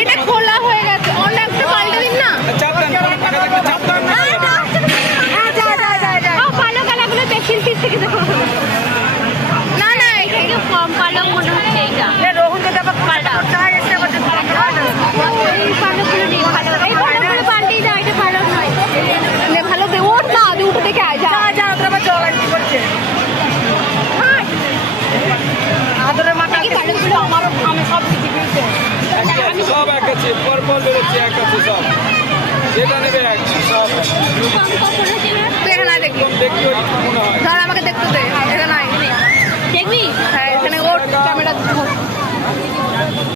এটা খোলা হয়ে গেছে, অনেকটা পাল্টে দিন না। কালো কালাগুলো বেশি পিস থেকে দেখো। না না এটা একটু কম কালো মনে হচ্ছে। এইটা রোহন যদি আবার কালো চাই একটা করতে ভালো এই কালোগুলো নেই, ভালো এই কালোগুলো পাল্টেই দাও। এটা ভালো নয়, নে ভালো দে। ওঠ না, তুই উঠে দেখে আয়। যা যা ওটা আবার জল কি করছে। আদরে মাথা কি কালোগুলো আমারও আমি সব কিছু দিয়েছে। সব এক আছে, পরপর বেরোচ্ছে এক আছে সব। যেটা নেবে এক সব। কম কম করে